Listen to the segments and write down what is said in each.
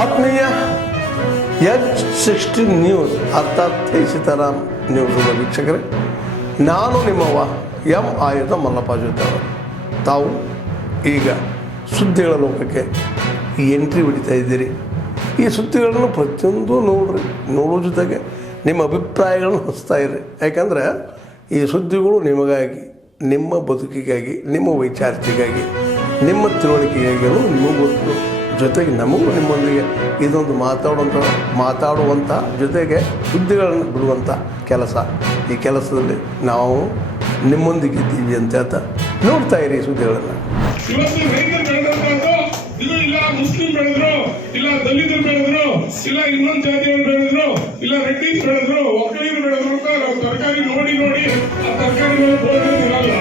ಆತ್ಮೀಯ H16 news ಅರ್ಥಾತ್ Sitaram news ವೀಕ್ಷಕರೇ, ನಾನು ನಿಮ್ಮವ ಎಂ ಆಯುಧ ಮಲ್ಲಪ್ಪ ಜೊತೆ ಅವರು. ತಾವು ಈಗ ಸುದ್ದಿಗಳ ಲೋಕಕ್ಕೆ ಎಂಟ್ರಿ ಹೊಡಿತಾ ಇದ್ದೀರಿ. ಈ ಸುದ್ದಿಗಳನ್ನು ಪ್ರತಿಯೊಂದು ನೋಡೋ ಜೊತೆಗೆ ನಿಮ್ಮ ಅಭಿಪ್ರಾಯಗಳನ್ನು ಹಚ್ತಾ ಇರಿ. ಯಾಕಂದರೆ ಈ ಸುದ್ದಿಗಳು ನಿಮಗಾಗಿ, ನಿಮ್ಮ ಬದುಕಿಗಾಗಿ, ನಿಮ್ಮ ವೈಚಾರಿಕೆಗಾಗಿ, ನಿಮ್ಮ ತಿಳುವಳಿಕೆಗಾಗಿ ನಿಮಗೂ ಗೊತ್ತು. ಜೊತೆಗೆ ನಮಗೂ ನಿಮ್ಮೊಂದಿಗೆ ಇದೊಂದು ಮಾತಾಡುವಂಥ ಜೊತೆಗೆ ಸುದ್ದಿಗಳನ್ನು ಬಿಡುವಂಥ ಕೆಲಸ. ಈ ಕೆಲಸದಲ್ಲಿ ನಾವು ನಿಮ್ಮೊಂದಿಗೆ ಇದ್ದೀವಿ ಅಂತ ಹೇಳ್ತಾ ನೋಡ್ತಾ ಇರಿ ಸುದ್ದಿಗಳನ್ನು. ಇದು ಇಲ್ಲ ಮುಸ್ಲಿಂ ಬೆಳೆದ್ರು, ಇಲ್ಲ ದಲಿತರು ಬೆಳೆದ್ರು, ಇಲ್ಲ ಇನ್ನೊಂದು ಜಾತಿಯವರು ಬೆಳೆದ್ರು, ಇಲ್ಲ ರೆಡ್ಡಿಸ್ ಬೆಳೆದ್ರು, ಒಕ್ಕಲಿಗರು ಬೆಳೆದ್ರು ಅಂತ ನಾವು ತರಕಾರಿ ನೋಡಿ ಆ ತರಕಾರಿಗಳು ಇರಲ್ಲ.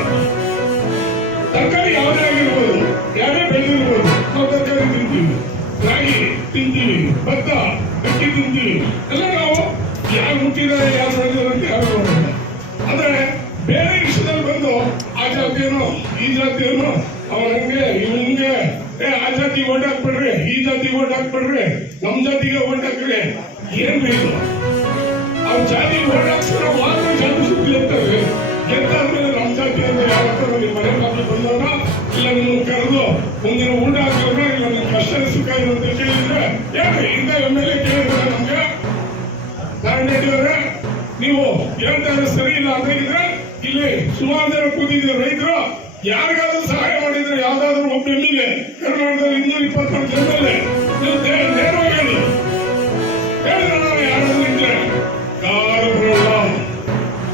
ತರಕಾರಿ ಯಾವುದೇ ಆಗಿರ್ಬೋದು, ಯಾರೇ ಬೆಳೆದಿರ್ಬೋದು, ನಾವು ತರಕಾರಿ ತಿಂತೀವಿ, ರಾಗಿ ತಿಂತೀವಿ, ಭತ್ತ ಅಕ್ಕಿ ತಿಂತೀವಿ, ಎಲ್ಲ ನಾವು ಯಾರು ಹುಟ್ಟಿದ್ದಾರೆ, ಯಾರು ಬೆಳೆದಿದ್ದಾರೆ ಅಂತ ಯಾರು ನೋಡೋಣ. ಆದ್ರೆ ಬೇರೆ ವಿಷಯದಲ್ಲಿ ಬಂದು ಆ ಜಾತಿಯೇನೋ ಈ ಜಾತಿಯೇನೋ ಅವ್ರ ಹಂಗೆ ಇವ್ ಹಿಂಗೆ, ಆ ಜಾತಿ ಓಟ್ ಹಾಕ್ಬಿಡ್ರಿ, ಈ ಜಾತಿ ಓಟ್ ಹಾಕ್ಬಿಡ್ರಿ, ನಮ್ ಜಾತಿಗೆ ಓಟ್ ಹಾಕ್ರಿ, ಏನ್ ಬೇಕು ಅವ್ರ ಜಾತಿ ಓಟ್ ಹಾಕ್ಸಿರೋ ಮಾತ್ರ ಜಾತಿ ಸುದ್ದಿ ಇರ್ತಾರೆ. ಗೆದ್ದಾದ್ಮೇಲೆ ನಮ್ ಜಾತಿ ಅಂತ ಯಾವತ್ತೂ ನಿಮ್ಮ ಮನೆ ಮಕ್ಕಳು ಬಂದವರ ಇಲ್ಲ ನಿಮ್ಮನ್ನು ಕರೆದು ಮುಂದಿನ ಊಟ ಹಾಕಿದ್ರ ಇಲ್ಲ ನಿಮ್ ಕಷ್ಟ ಸುಖ ಇರುವಂತ ಕೇಳಿದ್ರೆ ಹೇಳ್ರಿ. ಇಂಥ MLA ಕೇಳಿದ್ರೆ ನಮ್ಗೆ ನಾರಾಯಣ ರೆಡ್ಡಿ ಅವರೇ, ನೀವು ಹೇಳ್ತಾರೆ ಸರಿ ಇಲ್ಲ ಅಂತಾಗಿದ್ರೆ ಇಲ್ಲಿ ಸುಮಾರು ಜನ ಕೂತಿದ್ರು ರೈತರು, ಯಾರಿಗಾದ್ರೂ ಸಹಾಯ ಮಾಡಿದ್ರೆ ಯಾವ್ದಾದ್ರು ಒಬ್ಬ MLA ಕರ್ನಾಟಕದಲ್ಲಿ 224 ಜನರಲ್ಲೇ ನೀವು ನೇರವಾಗಿ ಹೇಳಿದ್ರೆ ನಾವು ಯಾರಾದ್ರೂ ಇದ್ರೆ ಯಾರು ಬರೋಲ್ಲ.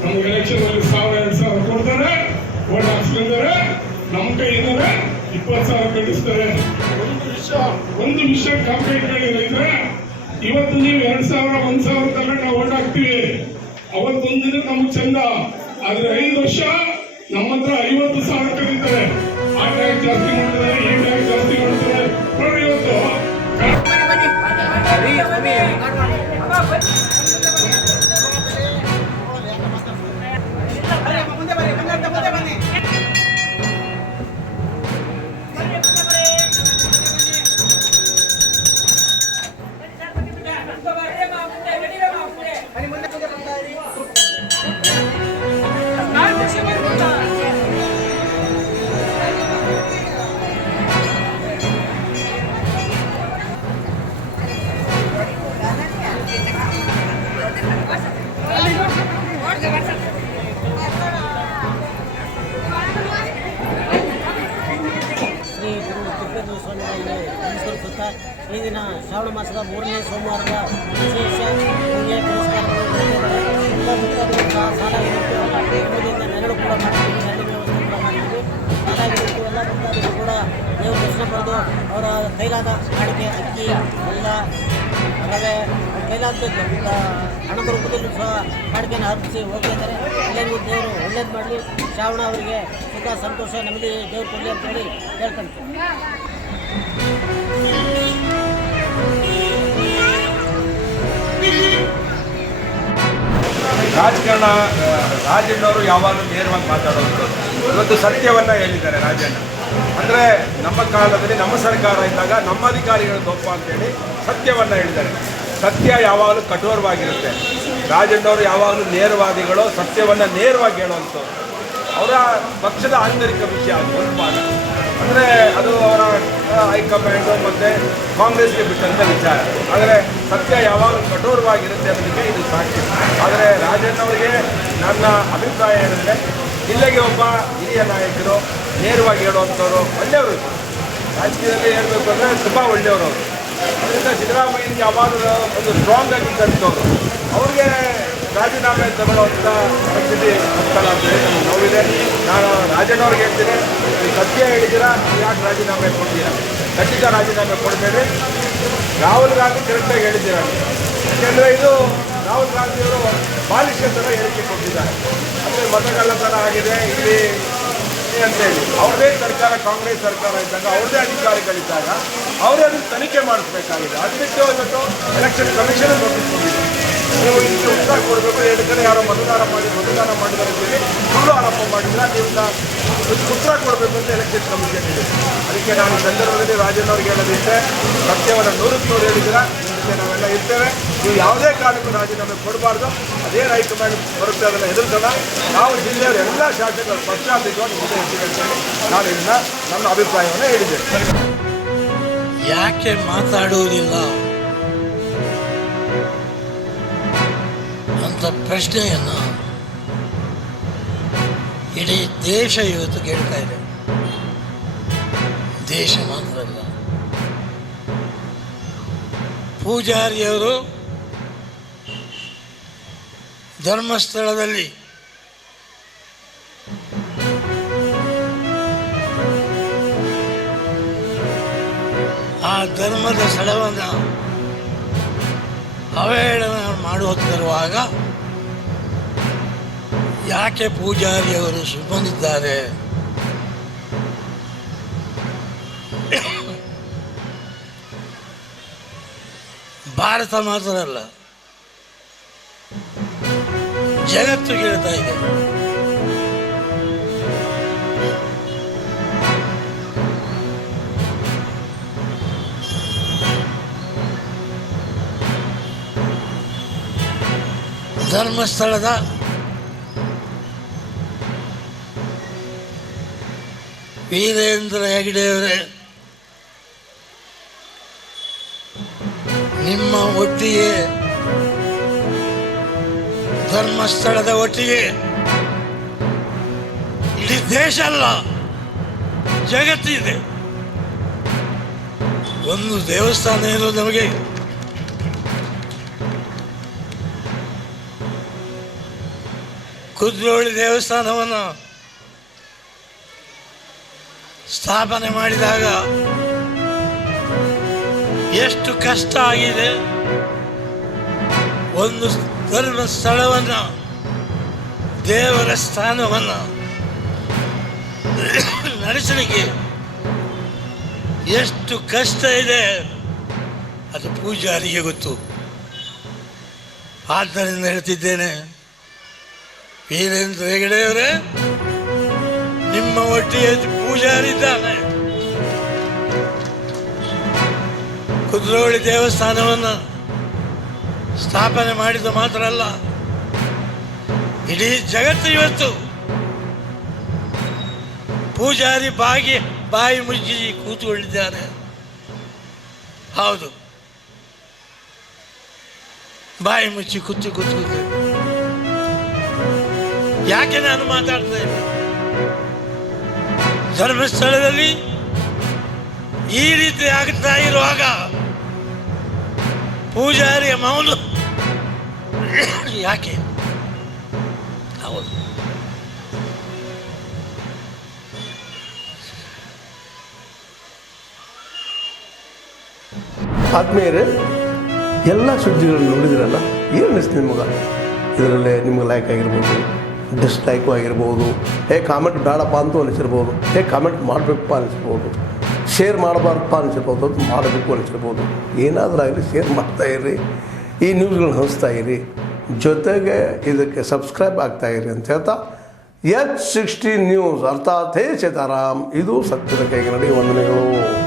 ನಮ್ಗೆ ಎಲೆಕ್ಷನ್ ಅಲ್ಲಿ 1,000-2,000 ಕೊಡ್ತಾರೆ, ಓಟ್ ಹಾಕ್ಸ್ಕೊಂತಾರೆ, ನಮ್ ಕೈ ಇದ್ದಾರೆ 20,000 ಕಟ್ಟಿಸ್ತಾರೆ. ಒಂದು ವಿಷಯ ಕಾಪಿ ಇಟ್ಕೊಳ್ಳಿ ರೈತರೆ, ಇವತ್ತು ನೀವು 2,000 1,000 ತಗೊಂಡು ನಾವು ಓಟ್ ಹಾಕ್ತೀವಿ, ಅವತ್ತೊಂದಿನ ನಮ್ಗೆ ಚಂದ. ಆದ್ರೆ 5 ವರ್ಷ ನಮ್ಮ ಹತ್ರ 50,000 ಕರೀತಾರೆ. ಆ ಟ್ಯಾಕ್ಸ್ ಜಾಸ್ತಿ ಮಾಡ್ತಾರೆ, ಈ ಟ್ಯಾಕ್ಸ್ ಜಾಸ್ತಿ ಮಾಡ್ತಾರೆ. ನೋಡಿ ಇವತ್ತು ಈ ದಿನ ಶ್ರಾವಣ ಮಾಸದ 3ನೇ ಸೋಮವಾರದ ವಿಶೇಷ ಪೂಜೆ ಪುರಸ್ಕಾರ ಸಾಲ ನೆರಳು ಕೂಡ ಮಾಡ್ತೀವಿ, ನೆರಳು ವ್ಯವಸ್ಥೆ ಕೂಡ ಮಾಡ್ತೀವಿ. ಸಾಲಾಗಿತ್ತು ಎಲ್ಲ ಭಕ್ತಾದಿಗಳು ಕೂಡ ದೇವರ ದರ್ಶನ ಪಡೆದು ಅವರ ಕೈಲಾದ ಕಾಣಿಕೆ ಅಕ್ಕಿ ಎಲ್ಲ ರವೆ ಕೈಲಾದ ಹಣದ ರೂಪದಲ್ಲೂ ಸಹ ಕಾಣಿಕೆಯನ್ನು ಅರ್ಪಿಸಿ ಹೋಗ್ತಿದ್ದಾರೆ. ಎಲ್ಲರಿಗೂ ದೇವರು ಒಳ್ಳೇದು ಮಾಡಲಿ, ಶ್ರಾವಣ ಅವರಿಗೆ ಸುಖ ಸಂತೋಷ ನೆಮ್ಮದಿ ದೇವರು ಕೊಡಲಿ ಅಂತೇಳಿ ಹೇಳ್ಕೊಂತೀವಿ. ರಾಜಕಾರಣ ರಾಜಣ್ಣವರು ಯಾವಾಗಲೂ ನೇರವಾಗಿ ಮಾತಾಡೋದು. ಇವತ್ತು ಸತ್ಯವನ್ನು ಹೇಳಿದ್ದಾರೆ ರಾಜಣ್ಣ. ಅಂದರೆ ನಮ್ಮ ಕಾಲದಲ್ಲಿ ನಮ್ಮ ಸರ್ಕಾರ ಇದ್ದಾಗ ನಮ್ಮ ಅಧಿಕಾರಿಗಳು ತಪ್ಪು ಅಂತೇಳಿ ಸತ್ಯವನ್ನು ಹೇಳಿದ್ದಾರೆ. ಸತ್ಯ ಯಾವಾಗಲೂ ಕಠೋರವಾಗಿರುತ್ತೆ. ರಾಜಣ್ಣವರು ಯಾವಾಗಲೂ ನೇರವಾದಿಗಳು, ಸತ್ಯವನ್ನು ನೇರವಾಗಿ ಹೇಳುವಂಥವ್ರು. ಅವರ ಪಕ್ಷದ ಆಂತರಿಕ ವಿಷಯ ಅದು ಒಂದು ಭಾಗ. ಅಂದರೆ ಅದು ಅವರ ಹೈಕಮಾಂಡು ಮತ್ತು ಕಾಂಗ್ರೆಸ್ಗೆ ಬಿಟ್ಟಂಥ ವಿಚಾರ. ಆದರೆ ಸತ್ಯ ಯಾವಾಗಲೂ ಕಠೋರವಾಗಿರುತ್ತೆ ಅನ್ನೋದಕ್ಕೆ ಇದು ಸಾಕ್ಷಿ. ಆದರೆ ರಾಜಣ್ಣವರಿಗೆ ನನ್ನ ಅಭಿಪ್ರಾಯ ಏನಂದರೆ, ಇಲ್ಲಿಗೆ ಒಬ್ಬ ಹಿರಿಯ ನಾಯಕರು ನೇರವಾಗಿ ಹೇಳುವಂಥವ್ರು ಒಳ್ಳೆಯವರು. ರಾಜಕೀಯದಲ್ಲಿ ಹೇಳಬೇಕು ಅಂದರೆ ತುಂಬ ಒಳ್ಳೆಯವರು ಅವರು. ಅದರಿಂದ ಸಿದ್ದರಾಮಯ್ಯನಿಗೆ ಯಾವಾಗಲೂ ಒಂದು ಸ್ಟ್ರಾಂಗ್ ಆಗಿ ಕಲಿತವರು. ಅವ್ರಿಗೆ ರಾಜೀನಾಮೆ ತಗೊಳ್ಳುವಂಥ ಪರಿಸ್ಥಿತಿ ಆಗ್ತಲ್ಲ ಅಂತೇಳಿ ನಮಗೆ ನೋವಿದೆ. ನಾನು ರಾಜಣ್ಣವ್ರಿಗೆ ಹೇಳ್ತೀನಿ, ಸತ್ಯ ಹೇಳಿದ್ದೀರಾ, ಯಾಕೆ ರಾಜೀನಾಮೆ ಕೊಡ್ತೀರಾ? ಖಂಡಿತ ರಾಜೀನಾಮೆ ಕೊಡಬೇಡಿ. ರಾಹುಲ್ ಗಾಂಧಿ ಕರೆಕ್ಟಾಗಿ ಹೇಳಿದ್ದೀರ. ಯಾಕೆಂದರೆ ಇದು ರಾಹುಲ್ ಗಾಂಧಿಯವರು ಬಾಲಿಷ್ಯ ಥರ ಹೇಳಿಕೆ ಕೊಟ್ಟಿದ್ದಾರೆ. ಅಂದರೆ ಮತಗಳ್ಳತನ ಆಗಿದೆ ಇಲ್ಲಿ ಅಂತೇಳಿ. ಅವ್ರದೇ ಸರ್ಕಾರ, ಕಾಂಗ್ರೆಸ್ ಸರ್ಕಾರ ಇದ್ದಾಗ, ಅವ್ರದೇ ಅಧಿಕಾರಿಗಳಿದ್ದಾಗ ಅವರೇ ಅದನ್ನು ತನಿಖೆ ಮಾಡಿಸ್ಬೇಕಾಗಿದೆ. ಅದು ಬಿಟ್ಟು ಇವತ್ತು ಎಲೆಕ್ಷನ್ ಕಮಿಷನ್ ನೋಟಿಸ್ ಕೊಟ್ಟಿದೆ. ನೀವು ಇದಕ್ಕೆ ಉತ್ತರ ಕೊಡಬೇಕು. 2 ಕಡೆ ಯಾರೋ ಮತದಾನ ಮಾಡಿದ್ದಾರೆ ಅಂತೇಳಿ ಸುಳ್ಳು ಆರೋಪ ಮಾಡಿದ್ರೆ ನೀವು ಉತ್ತರ ಕೊಡಬೇಕು ಅಂತ ಎಲೆಕ್ಷನ್ ಕಮಿಷನ್ ಇದೆ. ಅದಕ್ಕೆ ನಾನು ಈ ಸಂದರ್ಭದಲ್ಲಿ ರಾಜನ್ ಅವ್ರಿಗೆ ಹೇಳೋದಿಷ್ಟೇ, ಸತ್ಯವನ್ನು 100ಕ್ಕೆ 100 ಹೇಳಿದ್ದೀರಾ, ಇದಕ್ಕೆ ನಾವೆಲ್ಲ ಇರ್ತೇವೆ. ನೀವು ಯಾವುದೇ ಕಾರಣಕ್ಕೂ ರಾಜೀನಾಮೆ ಕೊಡಬಾರ್ದು. ಅದೇನು ಹೈಕಮಾಂಡ್ ಬರುತ್ತೆ ಅದನ್ನು ಎದುರಿಸೋಣ. ನಾವು ಜಿಲ್ಲೆಯ ಎಲ್ಲ ಶಾಸಕರು ಪಕ್ಷಾತೀತವಾಗಿ ಮುಂದೆ ಇರ್ತೀವಿ ಅಂತೇಳಿ ನಾನು ಇದನ್ನ ನನ್ನ ಅಭಿಪ್ರಾಯವನ್ನು ಹೇಳಿದ್ದೇನೆ. ಯಾಕೆ ಮಾತಾಡುವುದಿಲ್ಲ ಅಂತ ಪ್ರಶ್ನೆಯನ್ನು ಇಡೀ ದೇಶ ಇವತ್ತು ಕೇಳ್ತಾ ಇದೆ. ದೇಶ ಮಾತ್ರ ಅಲ್ಲ, ಪೂಜಾರಿಯವರು ಧರ್ಮಸ್ಥಳದಲ್ಲಿ ಆ ಧರ್ಮದ ಸ್ಥಳವನ್ನು ಅವಹೇಳನ ಮಾಡುತ್ತಿರುವಾಗ ಯಾಕೆ ಪೂಜಾರಿಯವರು ಸುಮ್ಮನಿದ್ದಾರೆ? ಭಾರತ ಮಾತ್ರ ಅಲ್ಲ, ಜಗತ್ತು ಕೇಳ್ತಾ ಇದೆ. ಧರ್ಮಸ್ಥಳದ ವೀರೇಂದ್ರ ಹೆಗ್ಗಡೆಯವರೇ, ನಿಮ್ಮ ಒಟ್ಟಿಗೆ ಧರ್ಮಸ್ಥಳದ ಒಟ್ಟಿಗೆ ಇಡೀ ದೇಶ ಅಲ್ಲ ಜಗತ್ತಿದೆ. ಒಂದು ದೇವಸ್ಥಾನ ಇರೋದು ನಮಗೆ ಕುದ್ರೋಳಿ ದೇವಸ್ಥಾನವನ್ನು ಸ್ಥಾಪನೆ ಮಾಡಿದಾಗ ಎಷ್ಟು ಕಷ್ಟ ಆಗಿದೆ. ಒಂದು ಧರ್ಮಸ್ಥಳವನ್ನು, ದೇವರ ಸ್ಥಾನವನ್ನು ನಡೆಸಲಿಕ್ಕೆ ಎಷ್ಟು ಕಷ್ಟ ಇದೆ ಅದು ಪೂಜಾರಿಗೆ ಗೊತ್ತು. ಆದ್ದರಿಂದ ಹೇಳ್ತಿದ್ದೇನೆ, ವೀರೇಂದ್ರ ಹೆಗ್ಗಡೆಯವರೇ, ನಿಮ್ಮ ಒಟ್ಟಿಗೆ ಪೂಜಾರಿದ್ದಾನೆ. ಕುದ್ರೋಳಿ ದೇವಸ್ಥಾನವನ್ನು ಸ್ಥಾಪನೆ ಮಾಡಿದ ಮಾತ್ರ ಅಲ್ಲ, ಇಡೀ ಜಗತ್ತು ಇವತ್ತು ಪೂಜಾರಿ ಬಾಯಿ ಮುಚ್ಚಿ ಕೂತುಕೊಂಡಿದ್ದಾರೆ. ಹೌದು, ಬಾಯಿ ಮುಚ್ಚಿ ಕೂತು ಯಾಕೆ ನಾನು ಮಾತಾಡ್ತಾ ಇಲ್ಲ? ಧರ್ಮಸ್ಥಳದಲ್ಲಿ ಈ ರೀತಿ ಆಗ್ತಾ ಇರುವಾಗ ಪೂಜಾರಿಯ ಮೌನ ಯಾಕೆ? ಹೌದು, ಆದ್ಮೇಲೆ ಎಲ್ಲ ಸುದ್ದಿಗಳನ್ನು ನೋಡಿದಿರಲ್ಲ, ಏನು ಅನಿಸ್ತು ನಿಮಗೆ? ಇದರಲ್ಲೇ ನಿಮ್ಗೆ ಲೈಕ್ ಆಗಿರ್ಬೋದು, ಡಿಸ್ಲೈಕು ಆಗಿರ್ಬೋದು, ಕಾಮೆಂಟ್ ಬೇಡಪ್ಪ ಅಂತೂ ಅನಿಸಿರ್ಬೋದು, ಕಾಮೆಂಟ್ ಮಾಡಬೇಕಪ್ಪ ಅನಿಸಿರ್ಬೋದು, ಶೇರ್ ಮಾಡಬಾರ್ದಪ್ಪ ಅನಿಸಿರ್ಬೋದು, ಅದು ಮಾಡಬೇಕು ಅನಿಸಿರ್ಬೋದು. ಏನಾದರೂ ಆಗಲಿ ಶೇರ್ ಮಾಡ್ತಾಯಿರಿ, ಈ ನ್ಯೂಸ್ಗಳನ್ನ ಹಂಚ್ತಾ ಇರಿ, ಜೊತೆಗೆ ಇದಕ್ಕೆ ಸಬ್ಸ್ಕ್ರೈಬ್ ಆಗ್ತಾಯಿರಿ ಅಂತ ಹೇಳ್ತಾ, H16 ನ್ಯೂಸ್ ಅರ್ಥಾತ್ ಹೇ ಸೀತಾರಾಮ್, ಇದು ಸತ್ಯದ ಕೈಗೆ ನಡಿ ವಂದನೆಗಳು.